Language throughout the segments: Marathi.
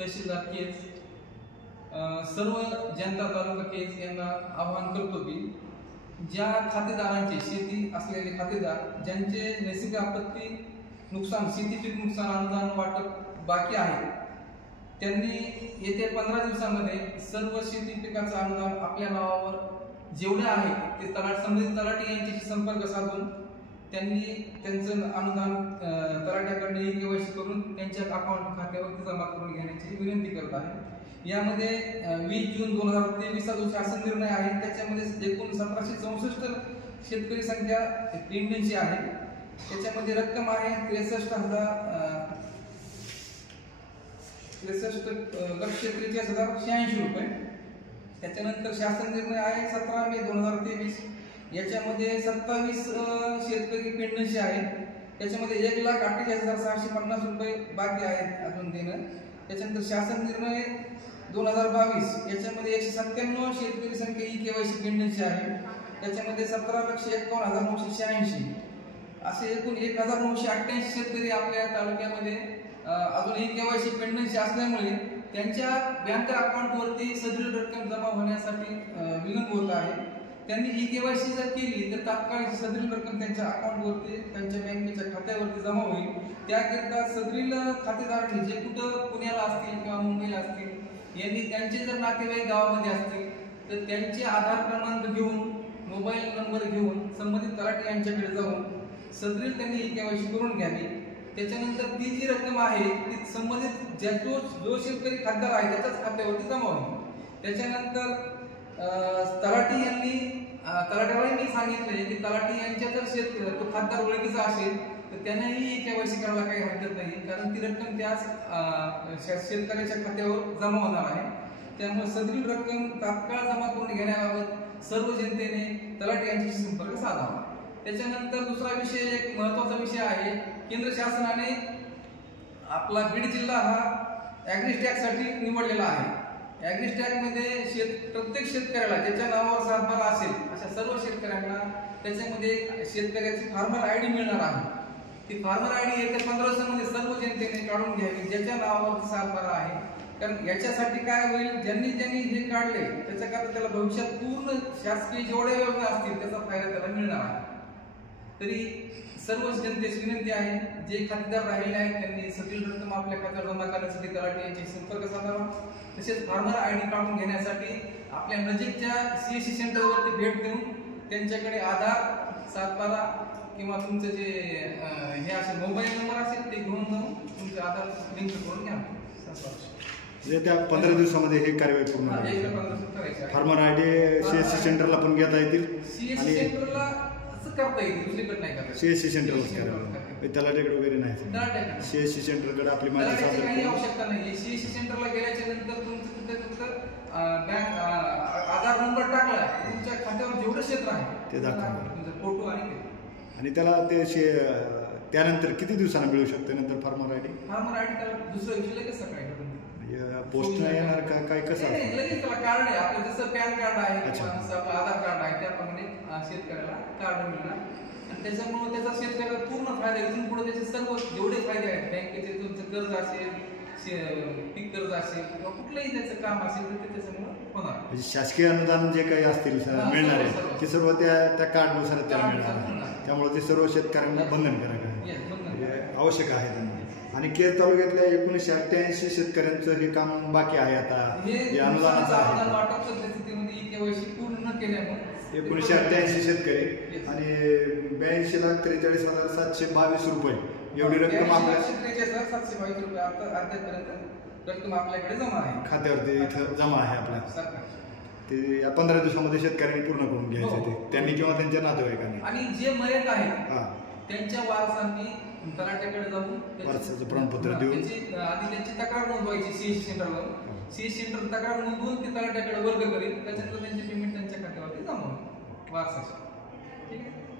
तहसीलदार केज, सर्व जनता तालुका केज यांना आवाहन करतो की ज्या खातेदारांचे शेती असलेले खातेदार ज्यांचे नैसर्गिक आपत्ती नुकसान शेती पीक नुकसान अनुदान वाटप बाकी आहे त्यांनी येत्या 15 दिवसांमध्ये सर्व शेती पिकाचं अनुदान आपल्या नावावर जेवढे आहे ते संबंधित तलाठी यांच्याशी संपर्क साधून त्यांनी त्यांचं अनुदान तलाठ्याकडे केवायसी करून त्यांच्या अकाउंट खात्यावरती जमा करून घेण्याची विनंती करत आहे। यामध्ये 20 जून 2023 जो शासन निर्णय आहे त्याच्यामध्ये एकूण 1764 शेतकरी संख्या पेंडिंगची आहे। त्याच्यामध्ये रक्कम आहे 63,43,86,86 रुपये। त्याच्यानंतर शासन निर्णय आहे 17 मे 2023, याच्यामध्ये 27 शेतकरी पेंडिंगचे आहेत। त्याच्यामध्ये 1,48,650 रुपये बाकी आहेत अजून देणं। त्याच्यानंतर शासन निर्णय 2022 याच्यामध्ये 197 शेतकरी संख्या ही केवायसी पेंडिंगची आहे। त्याच्यामध्ये 17,51,986 असे एकूण 1,988 शेतकरी आपल्या तालुक्यामध्ये अजूनही केवायसी पेंडिंगची असल्यामुळे त्यांच्या बँक अकाउंटवरती सदरील रक्कम जमा होण्यासाठी विलंब होत आहे। त्यांनी ई केवायसी जर केली तर तात्काळ सदरील रक्कम त्यांच्या अकाउंटवरती त्यांच्या बँकेच्या खात्यावरती जमा होईल। त्याकरिता सदरील खातेदारांनी जे कुठं पुण्याला असतील किंवा मुंबईला असतील यांनी त्यांचे जर नातेवाईक गावामध्ये असतील तर त्यांचे आधार क्रमांक घेऊन मोबाईल नंबर घेऊन संबंधित तलाठी यांच्याकडे जाऊन सदरील त्यांनी ई केवायसी करून घ्यावी। त्याच्यानंतर ती जी रक्कम आहे ती संबंधित जो शेतकरी खातेदार आहे त्याच्याच खात्यावरती जमा होईल। त्याच्यानंतर तलाठ्यावाल्यांनी सांगितले की तलाठी यांच्या जर तो खातेदार ओळखीचा असेल तर त्यांनाही केवायसी करायला काही हरकत नाही, कारण ती रक्कम त्याच शेतकऱ्याच्या खात्यावर जमा होणार आहे। त्यामुळे सदरील रक्कम तात्काळ जमा करून घेण्याबाबत सर्व जनतेने तलाठी यांच्याशी संपर्क साधावा। त्याच्यानंतर दुसरा विषय एक महत्त्वाचा विषय आहे, केंद्र शासनाने आपला बीड जिल्हा हा ॲग्रिस्टॅग साठी निवडलेला आहे। ॲग्रिस्टॅग मध्ये प्रत्येक शेतकऱ्याला ज्याच्या नावावर सातबारा असेल अशा सर्व शेतकऱ्यांना त्याच्यामध्ये शेतकऱ्याची फार्मर आयडी मिळणार आहे। ती फार्मर आयडी येत्या 15 दिवसांमध्ये सर्व जनतेने काढून घ्यावी ज्याच्या नावावर सातबारा आहे, कारण याच्यासाठी काय होईल, ज्यांनी हे काढले त्याच्याकरता त्याला भविष्यात पूर्ण शासकीय जेवढ्या योजना असतील त्याचा फायदा त्याला मिळणार आहे। तरी सर्व जनतेची विनंती आहे जे खातेदार राहिले आहेत त्यांनी सदरील रक्कम आपल्या खात्यावर जमा करण्यासाठी तलाठी यांच्याशी संपर्क साधावा। तसेच फार्मर आयडी काढून घेण्यासाठी आपल्या नजीकच्या सीएससी सेंटरवरती भेट देऊन त्यांच्याकडे आधार, सातबारा किंवा तुमचं जे हे असेल मोबाईल नंबर असेल ते घेऊन जाऊन तुमचे आधार लिंक करून घ्या। त्या 15 दिवसामध्ये हे कार्यवाही पूर्ण होईल। फार्मर आयडी सीएससी सेंटरला पण घेता येतील, सीएससी सेंटरला करता येईल, दुसरीकडे नाही करता। सीएससी सेंटरलाच करावं, तलाठ्याकडे वगैरे नाही। सीएससी सेंटरकडे आपली माहिती काही आवश्यकता नाही। सीएससी सेंटरला गेल्याच्या नंतर तुमचं तिथे फक्त बँक आधार नंबर टाकला तुमच्या खात्यावर जेवढं क्षेत्र आहे ते दाखवा, तुमचा फोटो आणि त्याला ते त्यानंतर किती दिवसांना मिळू शकते नंतर फार्मर आयडी त्याला दुसऱ्या दिवशी लगेच सकाळी पोस्ट नाही येणार का काय कसं लगेच त्याला कार्ड आहे आपलं, जसं पॅन कार्ड आहे किंवा आधार कार्ड आहे त्याप्रमाणे शेतकऱ्याला कार्ड मिळणार आणि त्याच्यामुळे त्याचा शेतकऱ्याला पूर्ण फायदा, इथून पुढे त्याचे सर्व जेवढे फायदे आहेत बँकेचे तुमचं कर्ज असेल पीक कर्ज असेल किंवा कुठलंही त्याचं काम असेल तर ते त्याच्यामुळे होणार। शासकीय अनुदान जे काही असतील मिळणार आहे ते सर्व त्या कार्डनुसार त्याला मिळणार, त्यामुळे ते सर्व शेतकऱ्यांना बंधनकारक आवश्यक आहे त्यांना। आणि केज तालुक्यातल्या 1988 शेतकऱ्यांचं हे काम बाकी आहे आता अनुदानाचं आहे। वाटप सद्यस्थितीमध्ये ई केवायसी पूर्ण केल्यामुळे 1988 शेतकरी आणि 82,43,722 रुपये एवढी रक्कम आपल्या 83,722 रुपये अद्यापर्यंत रक्कम आपल्याकडे जमा आहे, खात्यावरती इथं जमा आहे आपल्या। ते 15 दिवसामध्ये शेतकऱ्यांनी पूर्ण करून घ्यायचे ते त्यांनी किंवा त्यांच्या नातेवाईकांनी। आणि जे मयत आहेत त्यांच्या वारसांनी तलाठ्याकडे जाऊन वारसाचं प्रमाणपत्र देऊन आधी त्यांची तक्रार नोंदवायची सीएससी सेंटरवर, सीएससी सेंटर तक्रार नोंदवून ते तलाठ्याकडे वर्ग करेल, त्याच्यानंतर त्यांचे पेमेंट त्यांच्या खात्यावरती जमा होईल वारसाचे।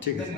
ठीक आहे।